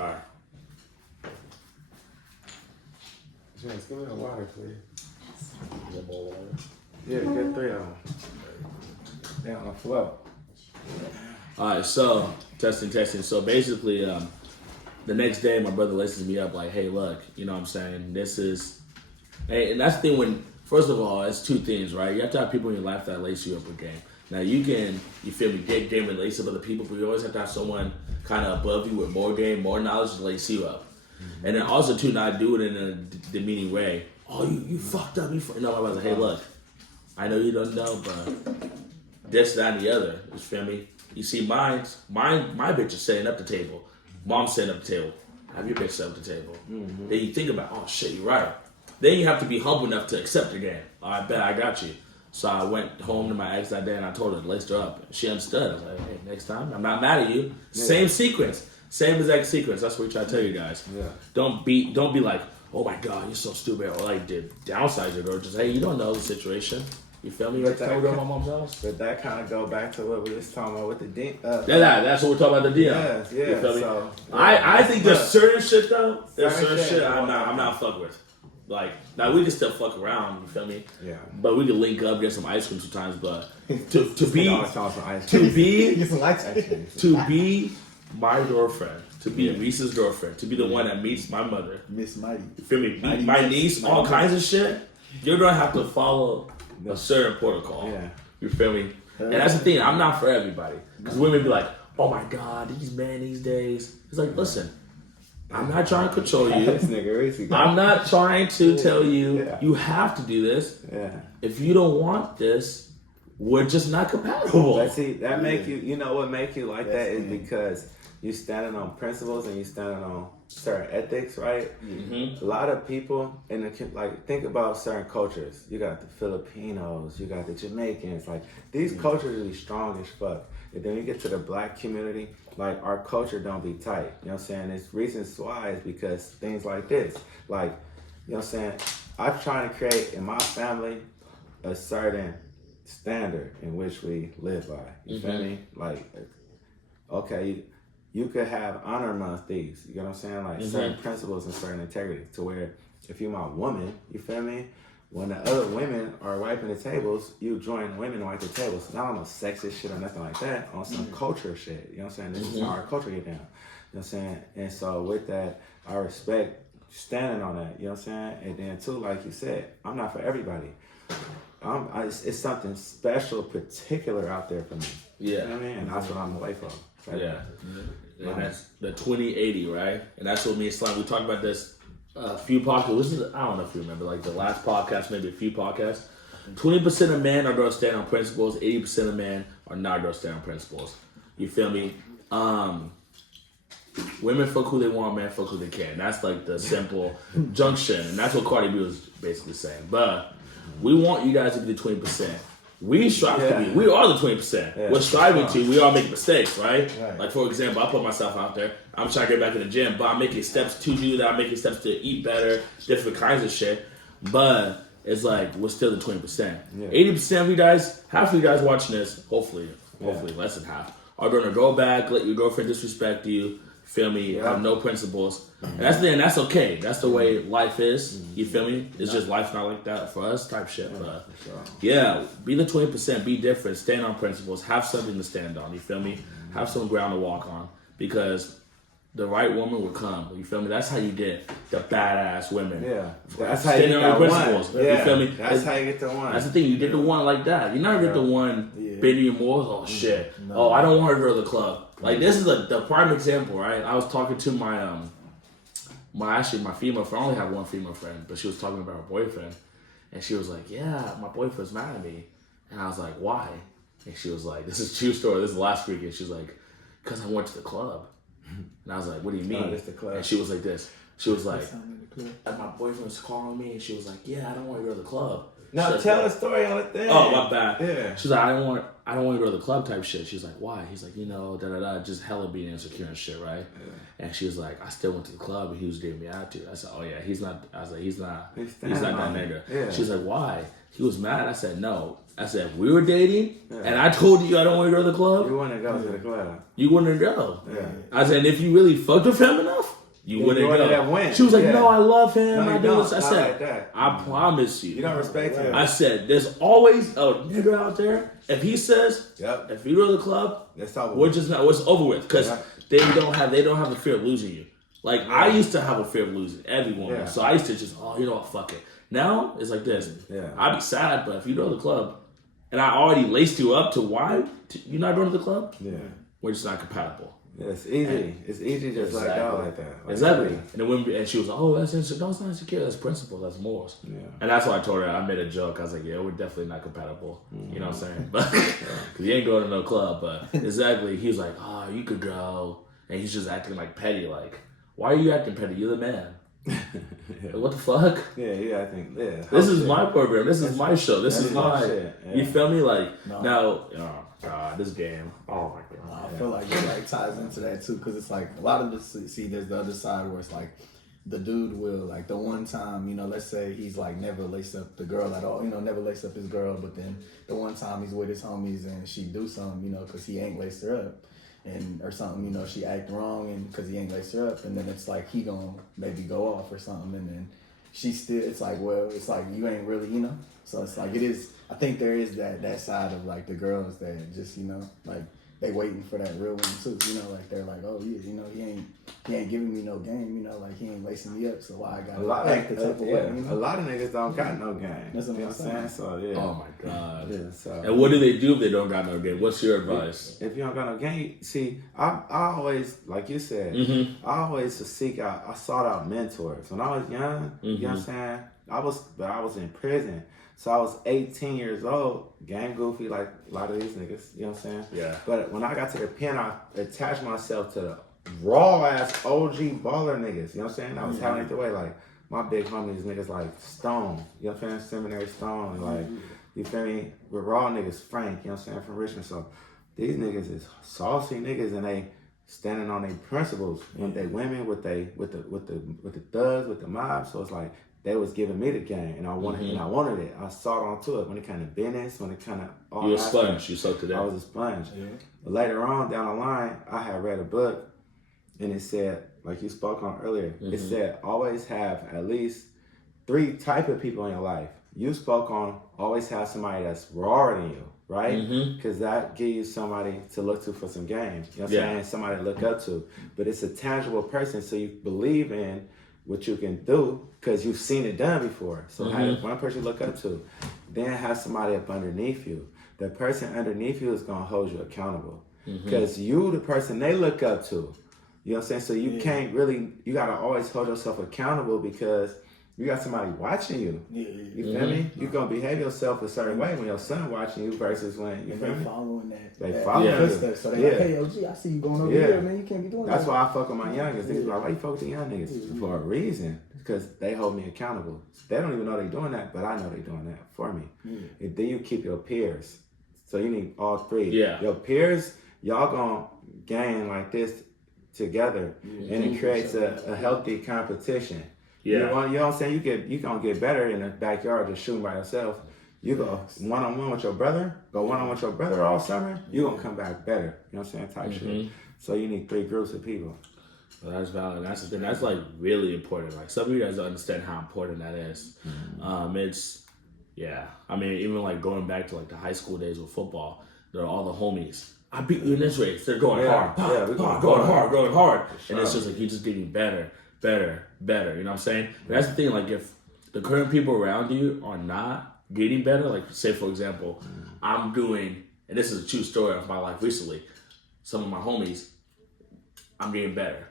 All right. James, give me the water, please. Get more water. Yeah, get 3 of them. They're on the floor. All right, so testing. So basically, the next day, my brother laces me up like, "Hey, look, you know what I'm saying? This is, hey," and that's the thing when, first of all, it's two things, right? You have to have people in your life that lace you up with game. Now you can, you feel me, get game and lace up other people, but you always have to have someone kind of above you with more game, more knowledge to lace you up. Mm-hmm. And then also to not do it in a demeaning way. Oh, you fucked up. No, my brother's like, "Hey, look, I know you don't know, but this, that, and the other. You feel me? You see, my bitch is setting up the table. Mom's setting up the table. Have your bitch set up the table." Mm-hmm. Then you think about, oh shit, you're right. Then you have to be humble enough to accept the game. Oh, I bet I got you. So I went home to my ex that day and I told her, laced her up. She understood. I was like, "Hey, next time, I'm not mad at you." Yeah. Same sequence. Same exact sequence. That's what we try to tell you guys. Yeah. Don't be like, "Oh my God, you're so stupid," or like downsize it, or just, "Hey, you don't know the situation." You feel me? Can we go to my mom's house? But that kind of go back to what we was talking about with the D. That's what we're talking about, the DM. Yeah. You feel me? So, I think there's certain shit though. There's certain shit I'm not fuck with. Like, now we can still fuck around, you feel me? Yeah. But we can link up, get some ice cream sometimes. But to be my girlfriend, to be Reese's girlfriend, to be the one that meets my mother, Miss Mighty, you feel me? My niece, all kinds of shit. You're gonna have to follow a certain protocol. Yeah. You feel me? And that's the thing. I'm not for everybody, because women be like, "Oh my God, these men these days." It's like, listen. I'm not trying to control you. I'm not trying to tell you you have to do this. Yeah. If you don't want this, we're just not compatible. But see, that make you, you know what make you like that is because you standing on principles and you standing on certain ethics, right? Mm-hmm. A lot of people think about certain cultures. You got the Filipinos, you got the Jamaicans. Like, these cultures are strong as fuck. And then you get to the black community, like, our culture don't be tight. You know what I'm saying? It's reasons why is because things like this. Like, you know what I'm saying? I'm trying to create in my family a certain standard in which we live by. You feel me? Like, okay, you could have honor among thieves. You know what I'm saying? Like, certain principles and certain integrity to where if you're my woman, you feel me? When the other women are wiping the tables, you join women to wipe the tables. Not on no sexist shit or nothing like that, on some culture shit. You know what I'm saying? This is how our culture get down. You know what I'm saying? And so with that, I respect standing on that. You know what I'm saying? And then too, like you said, I'm not for everybody. It's something special, particular out there for me. Yeah. You know what I mean? And that's what I'm away from. Right? Yeah. And that's the 2080, right? And that's what me and Slime, we talked about this a few podcasts. I don't know if you remember, like the last podcast, maybe a few podcasts. 20% of men are going to stand on principles. 80% of men are not going to stand on principles. You feel me? Women fuck who they want, men fuck who they can. That's like the simple junction, and that's what Cardi B was basically saying. But we want you guys to be the 20%. We strive to be. We are the 20%. Yeah, we're striving to. We all make mistakes, right? Like, for example, I put myself out there. I'm trying to get back in the gym, but I'm making steps to do that. I'm making steps to eat better, different kinds of shit. But it's like, we're still the 20%. 80% of you guys, half of you guys watching this, hopefully less than half, are going to go back, let your girlfriend disrespect you, feel me, have no principles. And that's the end. That's okay. That's the way life is. You feel me? It's just life's not like that for us type shit. But yeah, be the 20%. Be different. Stand on principles. Have something to stand on. You feel me? Have some ground to walk on. Because the right woman will come. You feel me? That's how you get the badass women. Yeah. That's how you get the principles. Yeah. You feel me? That's how you get the one. That's the thing. You get the one like that. You never get the one bending your morals. Oh shit. No. Oh, I don't want her to go to the club. Like, this is the prime example, right? I was talking to my my female friend. I only have one female friend, but she was talking about her boyfriend, and she was like, "Yeah, my boyfriend's mad at me," and I was like, "Why?" And she was like, "This is a true story. This is last week," and she's like, "Because I went to the club," and I was like, "What do you mean?" It's the club. And she was like this. She was like, "My boyfriend's calling me," and she was like, "Yeah, I don't want to go to the club." No, tell a story on the thing. Oh, my bad. Yeah. She's like, I don't want to go to the club type shit. She's like, why? He's like, just hella being insecure and shit, right? Yeah. And she was like, I still went to the club and he was giving me attitude. I said, oh yeah, he's not. I was like, he's not that nigga. Yeah. She's like, why? He was mad. I said, no. I said, we were dating and I told you I don't want to go to the club. You want to go to the club. You want to go. Yeah. I said, if you really fucked with him enough, you wouldn't go. She was like, yeah. no, I love him. No, I do this. I said, like I promise you. You don't respect him. I said, there's always a nigga out there. If he says, if you go to the club, we're just not. It's over with because they don't have the fear of losing you. Like I used to have a fear of losing everyone, so I used to just fuck it. Now it's like this. I'd be sad, but if you go to the club, and I already laced you up to why you're not going to the club, we're just not compatible. Yeah, it's easy. It's easy just like that. Like exactly. And the women, and she was like, "Oh, that's insecure. No, it's not insecure. That's principle. That's morals." Yeah. And that's why I told her. I made a joke. I was like, "Yeah, we're definitely not compatible." You know what I'm saying? But because you ain't going to no club. But exactly, he was like, "Oh, you could go," and he's just acting like petty. Like, why are you acting petty? You're the man. Like, what the fuck? I think this is my program. This is my show. This is my shit. You feel me? Like now, God, this game. Oh my god. I feel like it like ties into that too, because it's like a lot of this. See, there's the other side where it's like the dude will like the one time, let's say he's like never laced up the girl at all, never laced up his girl, but then the one time he's with his homies and she do something, because he ain't laced her up. And or something, she act wrong and because he ain't laced her up, and then it's like he gonna maybe go off or something, and then she still, it's like, well, it's like you ain't really, so it's like it is. I think there is that side of like the girls that just like they waiting for that real one too, like they're like, oh yeah, he ain't giving me no game, like he ain't lacing me up, so why I gotta act the type of way, A lot of niggas don't got no game. That's what I'm saying. So oh my god. Yeah. So and what do they do if they don't got no game? What's your advice? If you don't got no game, see, I always, like you said, I always seek out. I sought out mentors when I was young. You know what I'm saying? I was in prison. So I was 18 years old, gang goofy like a lot of these niggas, you know what I'm saying? Yeah. But when I got to the pen, I attached myself to the raw ass OG baller niggas, you know what I'm saying? I was having it the way, like my big homies, niggas like Stone, you know what I'm saying? Seminary Stone, like, you feel me? With raw niggas, Frank, you know what I'm saying? From Richmond. So these niggas is saucy niggas and they standing on their principles when they women with the thugs, with the mob. So it's like, they was giving me the game, and I wanted it. I sought onto it when it kind of business, when it kind of all. You a sponge. You soaked it in. I was a sponge. Yeah. But later on down the line, I had read a book, and it said, like you spoke on earlier, it said always have at least 3 type of people in your life. You spoke on always have somebody that's rawer than you, right? Because that gives you somebody to look to for some game. You know what I'm saying? Somebody to look up to. But it's a tangible person, so you believe in what you can do because you've seen it done before. So have one person you look up to, then have somebody up underneath you. The person underneath you is going to hold you accountable because you the person they look up to. You know what I'm saying? So you can't really, you got to always hold yourself accountable because you got somebody watching you. You feel me? You're going to behave yourself a certain way when your son watching you versus when, you feel me? Following that. They following you. So they like, hey, OG, I see you going over here, man. You can't be doing that. That's why I fuck with my youngest. Niggas like, why you fuck with the young niggas? For a reason. Because they hold me accountable. They don't even know they doing that, but I know they doing that for me. And then you keep your peers. So you need all 3. Your peers, y'all gonna gang like this together, and it creates a healthy competition. You know what I'm saying? You gonna get better in the backyard just shooting by yourself. You go one-on-one with your brother, all summer, you gonna come back better. You know what I'm saying? Type shit. So you need 3 groups of people. Well, that's valid. That's the thing. That's like really important. Like some of you guys don't understand how important that is. It's I mean, even like going back to like the high school days with football, they're all the homies. I beat you in this race. They're going hard. Going hard. And it's just like you're just getting better. You know what I'm saying? But that's the thing. Like if the current people around you are not getting better, like say for example, I'm doing, and this is a true story of my life recently. Some of my homies, I'm getting better.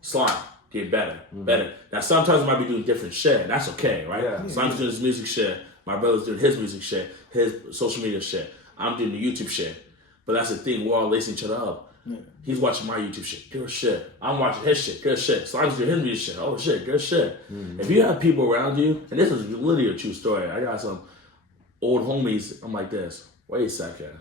Slime, get better. Now sometimes I might be doing different shit, and that's okay, right? Slime's doing his music shit, my brother's doing his music shit, his social media shit, I'm doing the YouTube shit. But that's the thing, we're all lacing each other up. He's watching my YouTube shit, good shit. I'm watching his shit, good shit. Slime's doing his music shit, oh shit, good shit. If you have people around you, and this is literally a true story, I got some old homies, I'm like this, wait a second.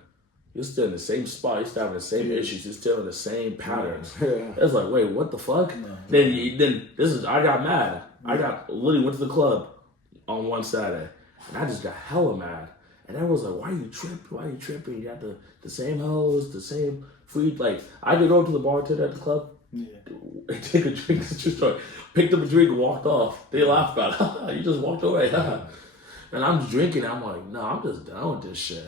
You're still in the same spot. You're still having the same issues. You're still in the same patterns. It's like, wait, what the fuck? Then I got mad. I literally went to the club on one Saturday, and I just got hella mad. And everyone was like, why are you tripping? You got the same hoes, the same food. Like, I could go to the bartender at the club. and take a drink. It's true story. Picked up a drink and walked off. They laughed about it. You just walked away. And I'm drinking. I'm like, no, I'm just done with this shit.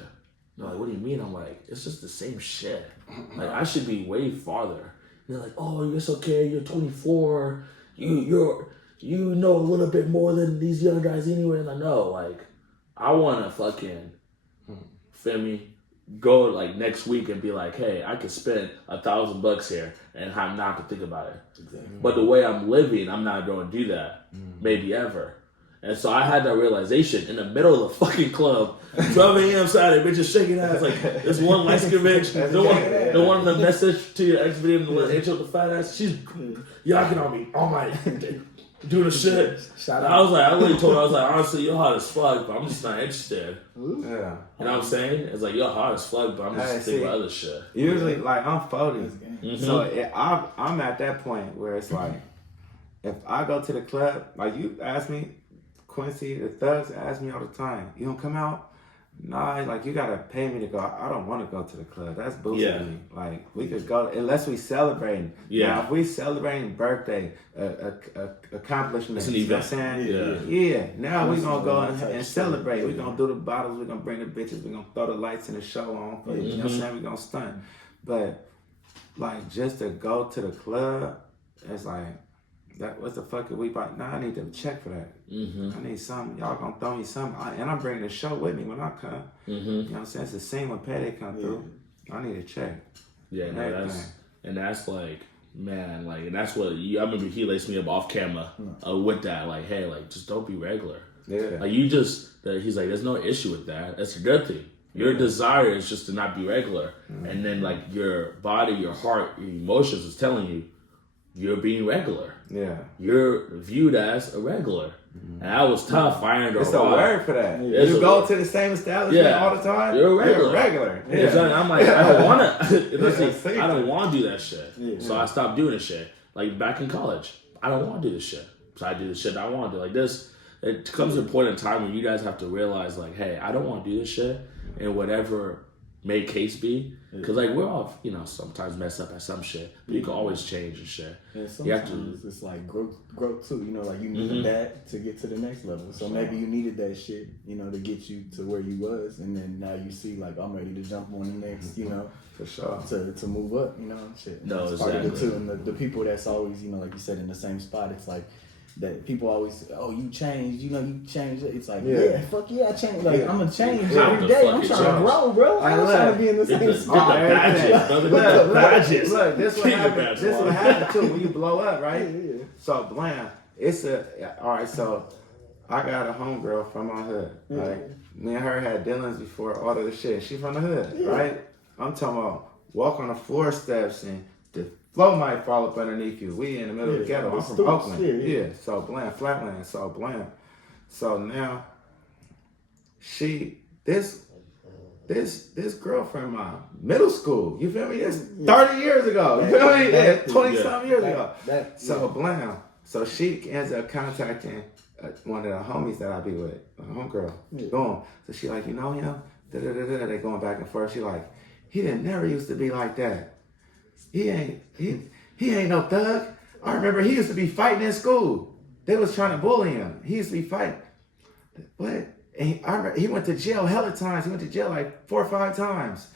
They're like, what do you mean? I'm like, it's just the same shit. Like, I should be way farther. And they're like, oh, it's okay. You're 24. You know a little bit more than these young guys anyway. And I know, like, I want to fucking, feel me, go like next week and be like, hey, I could spend $1,000 here and have not to think about it. Exactly. But the way I'm living, I'm not going to do that. Maybe ever. And so I had that realization in the middle of the fucking club. 12 a.m. Saturday, bitches shaking ass like this one light skin bitch. The one in the message to your ex video, the intro with the fat ass. She's yawking on me all night, doing the shit. I was like, I literally told her, I was like, honestly, you're hot as fuck, but I'm just not interested. Yeah. You know what I'm saying? It's like, you're hot as fuck, but I'm just thinking about other shit. Usually, like, I'm 40. So I'm at that point where it's like, if I go to the club, like you ask me, Quincy, the thugs ask me all the time, you don't come out? Nah, like, you gotta pay me to go. I don't want to go to the club. That's bullshit to me. Like, we could go unless we celebrating. Yeah. Now, if we celebrating birthday, accomplishments, you know what I'm saying? Yeah. Now we gonna go and celebrate. We gonna do the bottles. We gonna bring the bitches. We gonna throw the lights and the show on for you. You know what I'm saying? We gonna stunt. But like, just to go to the club, it's like, that what the fuck are we about? Nah, I need to check for that. I need something. Y'all gonna throw me something. And I'm bringing the show with me when I come. You know what I'm saying? It's the same when payday come through. I need to check. Yeah, no, that's like, man, like, and that's what I remember he laced me up off camera with that. Like, hey, like, just don't be regular. Yeah. Like, you just, he's like, there's no issue with that. That's a good thing. Your desire is just to not be regular. And then, like, your body, your heart, your emotions is telling you, you're being regular. Yeah. You're viewed as a regular. And that was tough. It's a word for that. You go to the same establishment all the time. You're a regular. You're regular. Yeah. I'm like, I don't want to. I don't want to do that shit. So I stopped doing this shit. Like, back in college, I don't want to do this shit. So I do the shit that I want to do. Like, this, it comes to a point in time when you guys have to realize, like, hey, I don't want to do this shit. And whatever may case be, because like, we're all, you know, sometimes mess up at some shit, but you can always change and shit. And sometimes it's like growth too, you know, like you needed that to get to the next level. So maybe you needed that shit, you know, to get you to where you was, and then now you see, like, I'm ready to jump on the next, you know, for sure, to move up, you know, shit. No, it's exactly. Part of it too, and the people that's always, you know, like you said, in the same spot, it's like, that people always say, oh, you changed, you know, you changed. It's like, fuck yeah, I changed. Like, I'm going to change every day. I'm trying to grow, bro. I'm trying to be in the same spot. Look, this what happened too when you blow up, right? So, blam, all right, so I got a homegirl from my hood, right? Me and her had dealings before all of this shit. She from the hood, right? I'm talking about walk on the floor steps and the floor might fall up underneath you. We in the middle of the ghetto. I'm from Oakland. So blam, flatland. So blam. So now, this girlfriend of mine, middle school. You feel me? It's 30 years ago. You feel me? 20 something years ago. So blam. So she ends up contacting one of the homies that I be with, a homegirl. Boom. So she like, you know him? They going back and forth. She like, he didn't never used to be like that. He ain't no thug. I remember he used to be fighting in school. They was trying to bully him. He used to be fighting. What? And I remember he went to jail hella times. He went to jail like 4 or 5 times.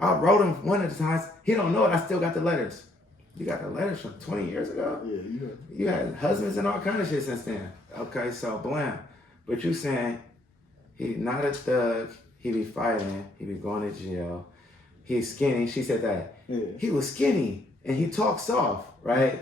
I wrote him one of the times. He don't know it. I still got the letters. You got the letters from 20 years ago? Yeah, you had husbands and all kind of shit since then. Okay, so blam. But you saying he not a thug. He be fighting. He be going to jail. He's skinny. She said that. He was skinny and he talked soft, right?